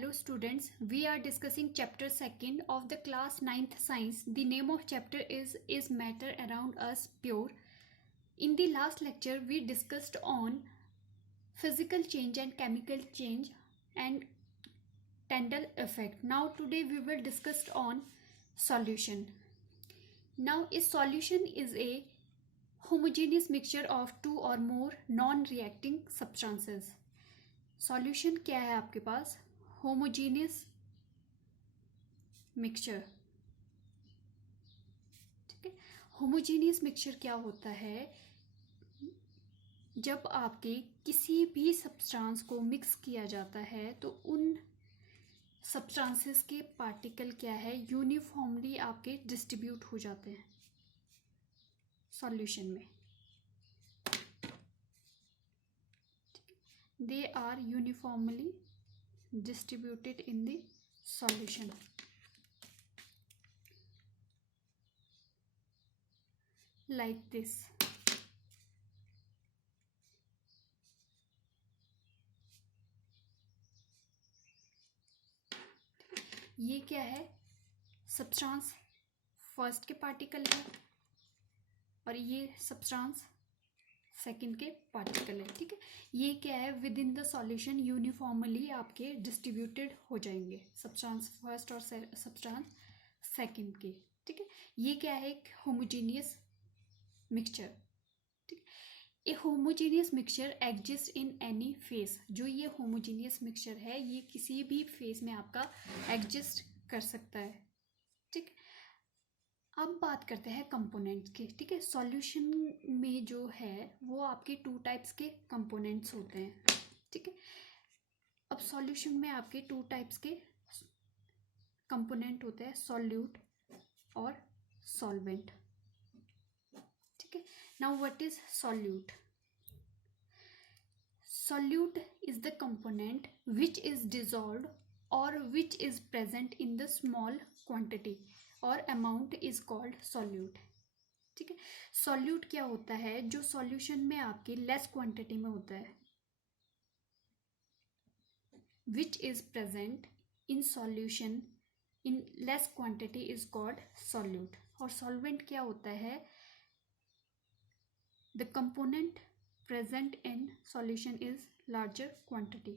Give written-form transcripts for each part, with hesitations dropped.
Hello students, we are discussing chapter 2nd of the class 9th science. The name of chapter is matter around us pure. In the last lecture we discussed on physical change and chemical change and Tyndall effect. Now today we will discuss on solution. Now a solution is a homogeneous mixture of two or more non-reacting substances. Solution क्या है आपके पास? Homogeneous mixture. ठीक है, homogeneous mixture क्या होता है? जब आपके किसी भी सब्सटेंस को मिक्स किया जाता है तो उन सब्सटेंसेस के पार्टिकल क्या है, यूनिफॉर्मली आपके डिस्ट्रीब्यूट हो जाते हैं सॉल्यूशन में. They are uniformly distributed in the solution. Like this. ये क्या है? सब्सटेंस फर्स्ट के पार्टिकल है और ये सब्सटेंस सेकेंड के पार्टिकल है. ठीक है, ये क्या है? With in the solution uniformly आपके डिस्ट्रीब्यूटेड हो जाएंगे सब्सटेंस फर्स्ट और सब्सटेंस सेकेंड के. ठीक है, ये क्या है? एक होमोजीनियस मिक्सचर. ठीक, a homogeneous mixture exist in any phase. जो ये होमोजीनियस मिक्सचर है ये किसी भी फेस में आपका एग्जिस्ट कर सकता है. ठीक, अब बात करते हैं कंपोनेंट्स की. ठीक है, सॉल्यूशन में जो है वो आपके टू टाइप्स के कंपोनेंट्स होते हैं. ठीक है, अब सॉल्यूशन में आपके टू टाइप्स के कंपोनेंट होते हैं, सॉल्यूट और सॉल्वेंट. ठीक है, now what is solute? Solute is the component which is dissolved और which is present in the small quantity और अमाउंट इज कॉल्ड सॉल्यूट. ठीक है, सॉल्यूट क्या होता है? जो सॉल्यूशन में आपके लेस क्वांटिटी में होता है, विच is present in solution in less quantity is called solute. और सॉल्वेंट क्या होता है? The component present in solution is larger quantity.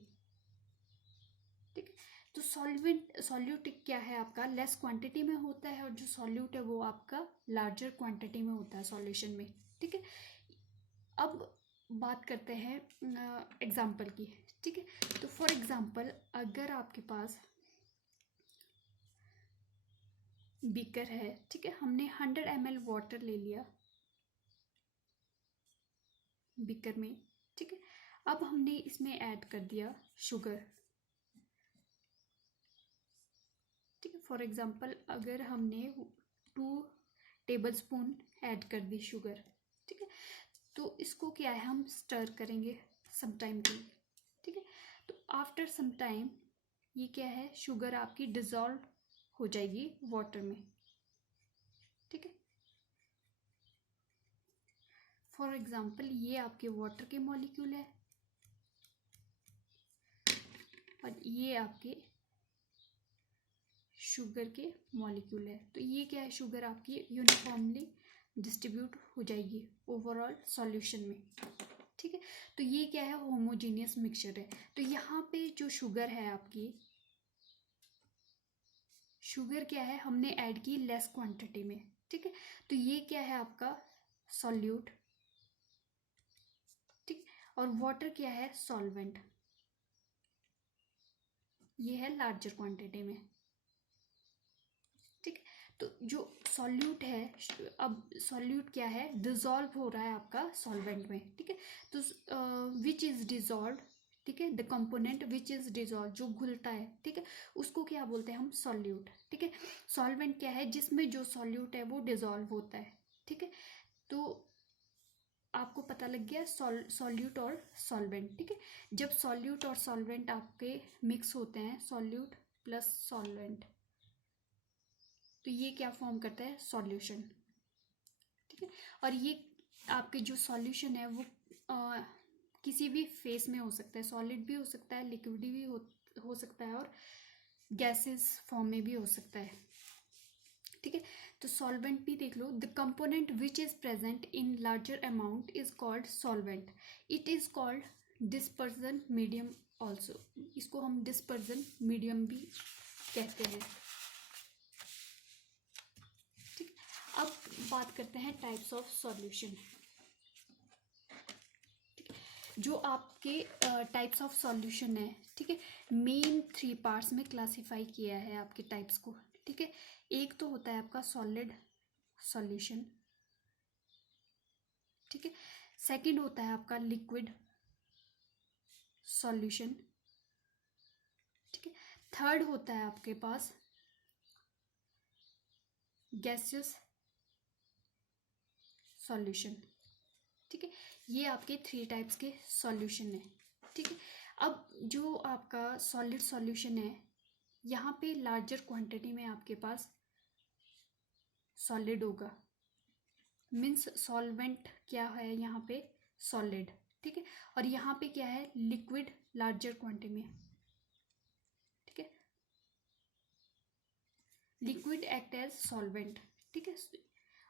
ठीक है, तो सॉल्यूट क्या है आपका? लेस क्वांटिटी में होता है और जो सॉल्यूट है वो आपका लार्जर क्वांटिटी में होता है सॉल्यूशन में. ठीक है, अब बात करते हैं एग्जांपल की. ठीक है, तो फॉर एग्जांपल अगर आपके पास बीकर है, ठीक है, हमने 100 ml वाटर ले लिया बीकर में. ठीक है, अब हमने इसमें ऐड कर दिया शुगर. ठीक है, फॉर एग्जांपल अगर हमने 2 टेबलस्पून ऐड कर दी शुगर. ठीक है, तो इसको क्या है, हम स्टर करेंगे सम टाइम के लिए. ठीक है, तो आफ्टर सम टाइम ये क्या है, शुगर आपकी डिसॉल्व हो जाएगी वाटर में. ठीक है, फॉर एग्जांपल ये आपके वाटर के मॉलिक्यूल है और ये आपके शुगर के मॉलिक्यूल है. तो ये क्या है, शुगर आपकी यूनिफॉर्मली डिस्ट्रीब्यूट हो जाएगी ओवरऑल सॉल्यूशन में. ठीक है, तो ये क्या है, होमोजीनियस मिक्सचर है. तो यहाँ पे जो शुगर है आपकी, शुगर क्या है, हमने ऐड की लेस क्वांटिटी में. ठीक है, तो ये क्या है आपका सॉल्यूट. ठीक, और वाटर क्या है, सॉल्वेंट. ये है लार्जर क्वांटिटी में. ठीक, तो जो सॉल्यूट है, अब सॉल्यूट क्या है, डिसॉल्व हो रहा है आपका सॉल्वेंट में. ठीक है, तो विच इज डिसॉल्व. ठीक है, the component which is dissolve, जो घुलता है. ठीक है, उसको क्या बोलते हैं हम, सॉल्यूट. ठीक है, सॉल्वेंट क्या है, जिसमें जो सॉल्यूट है वो डिसॉल्व होता है. ठीक है, तो आपको पता लग गया सॉल्यूट और सॉल्वेंट. ठीक है, जब सॉल्यूट और सॉल्वेंट आपके मिक्स होते हैं, सॉल्यूट प्लस सॉल्वेंट, तो ये क्या फॉर्म करता है, सॉल्यूशन. ठीक है, और ये आपके जो सॉल्यूशन है वो किसी भी फेस में हो सकता है, सॉलिड भी हो सकता है, लिक्विड भी हो सकता है और गैसेस फॉर्म में भी हो सकता है, ठीक है। तो सॉल्वेंट भी देख लो, the component which is present in larger amount is called solvent, it is called dispersion medium also, इसको हम डिस्पर्जन मीडियम भी कहते हैं, ठीक। अब बात करते हैं टाइप्स ऑफ सॉल्यूशन, जो आपके टाइप्स ऑफ सॉल्यूशन है, ठीक है। मेन 3 पार्ट्स में क्लासिफाई किया है आपके टाइप्स को, ठीक है। एक तो होता है आपका सॉलिड सॉल्यूशन, ठीक है। सेकंड होता है आपका लिक्विड सॉल्यूशन, ठीक है। थर्ड होता है आपके पास गैसियस सॉल्यूशन, ठीक है। ये आपके 3 टाइप्स के सॉल्यूशन है, ठीक है। अब जो आपका सॉलिड सॉल्यूशन है, यहाँ पे लार्जर क्वांटिटी में आपके पास सॉलिड होगा, मीन्स सॉल्वेंट क्या है यहाँ पे, सॉलिड, ठीक है। और यहाँ पे क्या है, लिक्विड लार्जर क्वांटिटी में, ठीक है। लिक्विड एक्ट एज सॉल्वेंट, ठीक है।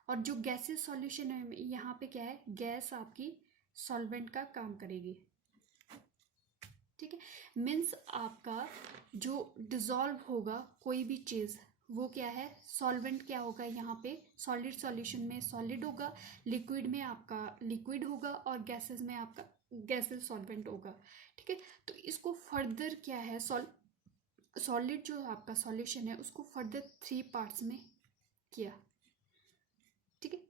और जो गैसेस सॉल्यूशन है यहाँ पे क्या है, गैस आपकी सॉल्वेंट का काम करेगी, ठीक है। मीन्स आपका जो डिजॉल्व होगा कोई भी चीज़, वो क्या है, सॉल्वेंट क्या होगा यहाँ पे, सॉलिड सॉल्यूशन में सॉलिड होगा, लिक्विड में आपका लिक्विड होगा, और गैसेस में आपका गैसेस सॉल्वेंट होगा, ठीक है। तो इसको फर्दर क्या है, सॉलिड जो आपका सॉल्यूशन है उसको फर्दर 3 पार्ट्स में किया, ठीक है।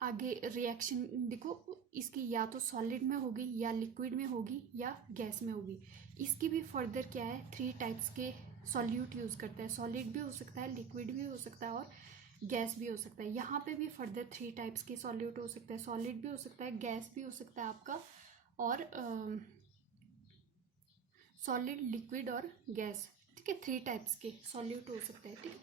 आगे रिएक्शन देखो, इसकी या तो सॉलिड में होगी, या लिक्विड में होगी, या गैस में होगी। इसकी भी फर्दर क्या है, 3 टाइप्स के सॉल्यूट यूज़ करते हैं, सॉलिड भी हो सकता है, लिक्विड भी हो सकता है, और गैस भी हो सकता है। यहाँ पे भी फर्दर 3 टाइप्स के सॉल्यूट हो सकते हैं, सॉलिड भी हो सकता है, गैस भी हो सकता है आपका, और सॉलिड, लिक्विड और गैस, ठीक है। 3 टाइप्स के सॉल्यूट हो सकते हैं, ठीक है।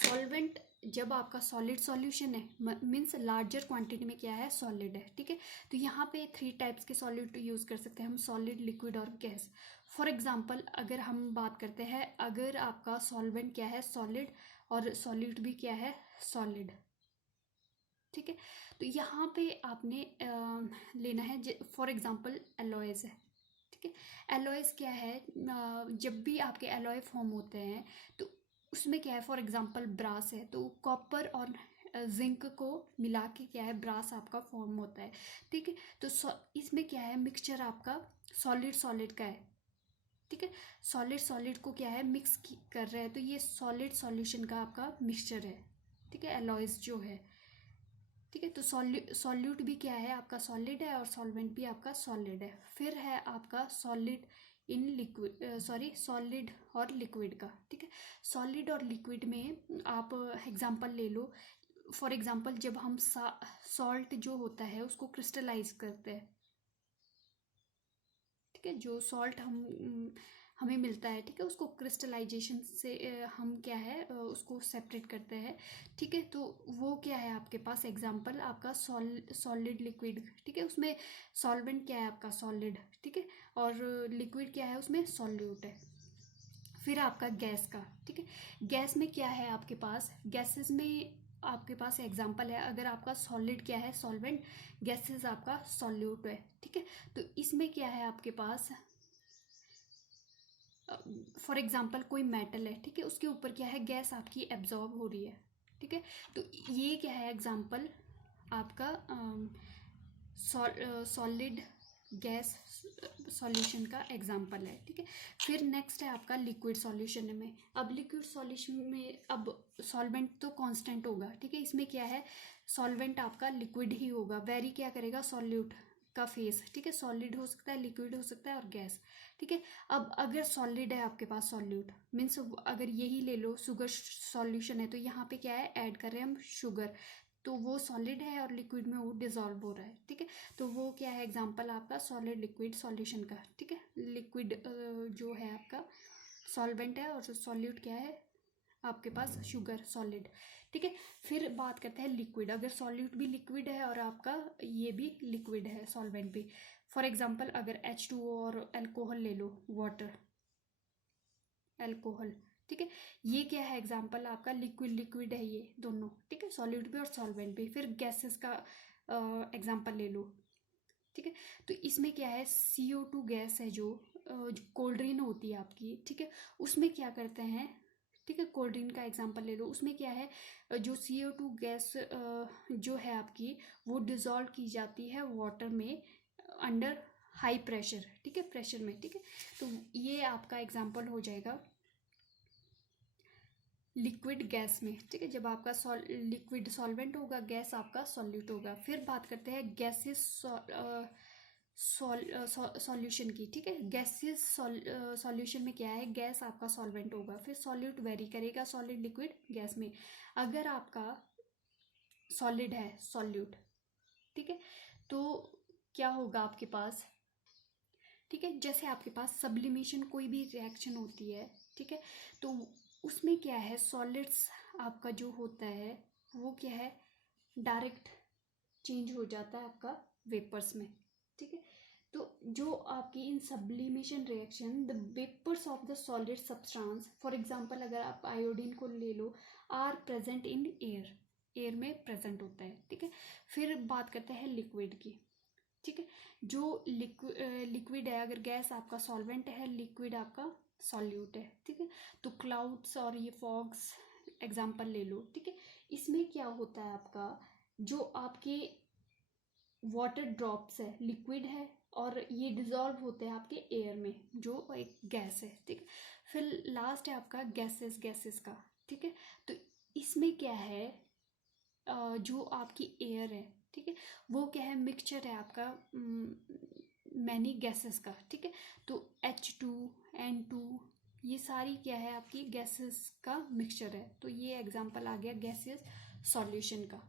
सॉल्वेंट जब आपका सॉलिड सॉल्यूशन है, मीन्स लार्जर क्वांटिटी में क्या है, सॉलिड है, ठीक है। तो यहाँ पे 3 टाइप्स के सॉल्यूट यूज़ कर सकते हैं हम, सॉलिड, लिक्विड और गैस। फॉर एग्जांपल अगर हम बात करते हैं, अगर आपका सॉल्वेंट क्या है, सॉलिड, और सॉल्यूट भी क्या है, सॉलिड, ठीक है। तो यहाँ पे आपने लेना है, फॉर एग्जांपल एलॉयज है, ठीक है। एलॉयज क्या है, जब भी आपके एलॉय फॉर्म होते हैं तो उसमें क्या है, फॉर एग्जांपल ब्रास है, तो कॉपर और जिंक को मिला के क्या है, ब्रास आपका फॉर्म होता है, ठीक है। तो इसमें क्या है, मिक्सचर आपका सॉलिड सॉलिड का है, ठीक है। सॉलिड सॉलिड को क्या है, मिक्स कर रहे हैं, तो ये सॉलिड सॉल्यूशन का आपका मिक्सचर है, ठीक है, एलॉयज जो है, ठीक है। तो सॉल्यूट भी क्या है आपका, सॉलिड है, और सॉल्वेंट भी आपका सॉलिड है। फिर है आपका solid in liquid, sorry solid और लिक्विड का, ठीक है। सॉलिड और लिक्विड में आप एग्जांपल ले लो, फॉर एग्जांपल जब हम सॉल्ट जो होता है उसको क्रिस्टलाइज करते हैं, ठीक है। जो सॉल्ट हमें मिलता है, ठीक है, उसको क्रिस्टलाइजेशन से हम क्या है, उसको सेपरेट करते हैं, ठीक है। तो वो क्या है आपके पास एग्जांपल आपका सॉलिड लिक्विड, ठीक है। उसमें सॉल्वेंट क्या है आपका, सॉलिड, ठीक है, और लिक्विड क्या है, उसमें सॉल्यूट है। फिर आपका गैस का, ठीक है। गैस में क्या है आपके पास, गैसेस में आपके पास एग्जांपल है, अगर आपका सॉलिड क्या है, सॉल्वेंट, गैसेस आपका सॉल्यूट है, ठीक है। तो इसमें क्या है आपके पास, फॉर एग्जांपल कोई मेटल है, ठीक है, उसके ऊपर क्या है, गैस आपकी एब्जॉर्ब हो रही है, ठीक है। तो ये क्या है एग्जांपल आपका सॉलिड गैस सॉल्यूशन का एग्जांपल है, ठीक है। फिर नेक्स्ट है आपका लिक्विड सॉल्यूशन में, अब लिक्विड सॉल्यूशन में अब सॉल्वेंट तो कांस्टेंट होगा, ठीक है। इसमें क्या है, सॉल्वेंट आपका लिक्विड ही होगा, वेरी क्या करेगा, सॉल्यूट का फेस, ठीक है। सॉलिड हो सकता है, लिक्विड हो सकता है, और गैस, ठीक है। अब अगर सॉलिड है आपके पास, सॉल्यूट मीन्स अगर यही ले लो, शुगर सॉल्यूशन है, तो यहाँ पे क्या है, ऐड कर रहे हैं हम शुगर, तो वो सॉलिड है और लिक्विड में वो डिजॉल्व हो रहा है, ठीक है। तो वो क्या है एग्जांपल आपका सॉलिड लिक्विड सॉल्यूशन का, ठीक है। लिक्विड जो है आपका सॉल्वेंट है, और सॉल्यूट क्या है आपके पास, शुगर सॉलिड, ठीक है। फिर बात करते हैं लिक्विड, अगर सॉल्यूट भी लिक्विड है और आपका ये भी लिक्विड है, सॉल्वेंट भी, फॉर एग्जांपल अगर H2O और अल्कोहल ले लो, वाटर, अल्कोहल, ठीक है। ये क्या है एग्जाम्पल आपका, लिक्विड लिक्विड है ये दोनों, ठीक है, सॉलिड भी और सॉल्वेंट भी। फिर गैसेस का एग्जाम्पल ले लो, ठीक है। तो इसमें क्या है, CO2 गैस है जो कोल्ड ड्रिंक होती है आपकी, ठीक है, उसमें क्या करते हैं, ठीक है, कोल्ड ड्रिंक का एग्जांपल ले लो, उसमें क्या है जो CO2 गैस जो है आपकी वो डिजॉल्व की जाती है वाटर में अंडर हाई प्रेशर, ठीक है, प्रेशर में, ठीक है। तो ये आपका एग्जांपल हो जाएगा लिक्विड गैस में, ठीक है, जब आपका लिक्विड सॉल्वेंट होगा, गैस आपका सॉल्यूट होगा। फिर बात करते हैं गैसेस सॉल्यूशन की, ठीक है। गैसेस सॉल्यूशन में क्या है, गैस आपका सॉल्वेंट होगा, फिर सॉल्यूट वेरी करेगा सॉलिड लिक्विड गैस में। अगर आपका सॉलिड है सॉल्यूट, ठीक है, तो क्या होगा आपके पास, ठीक है, जैसे आपके पास सब्लिमेशन कोई भी रिएक्शन होती है, ठीक है, तो उसमें क्या है सॉलिड्स आपका जो होता है वो क्या है डायरेक्ट चेंज हो जाता है आपका वेपर्स में, ठीक है। तो जो आपकी in sublimation reaction the vapours of the solid substance, for example अगर आप आयोडीन को ले लो, are present in air, air में प्रेजेंट होता है, ठीक है। फिर बात करते हैं लिक्विड की, ठीक है, जो लिक्विड है, अगर गैस आपका सॉल्वेंट है, लिक्विड आपका सॉल्यूट है, ठीक है। तो क्लाउड्स और ये फॉग्स एग्जांपल ले लो, ठीक है। इसमें क्या होता है आपका, जो आपके वाटर ड्रॉप्स है लिक्विड है और ये डिजॉल्व होते हैं आपके एयर में जो एक गैस है, ठीक है। फिर लास्ट है आपका गैसेस, गैसेस का, ठीक है। तो इसमें क्या है जो आपकी एयर है, ठीक है, वो क्या है मिक्सचर है आपका मैनी गैसेस का, ठीक है। तो H2 N2 ये सारी क्या है आपकी गैसेस का मिक्सचर है। तो ये एग्जांपल आ गया गैसेस सॉल्यूशन का।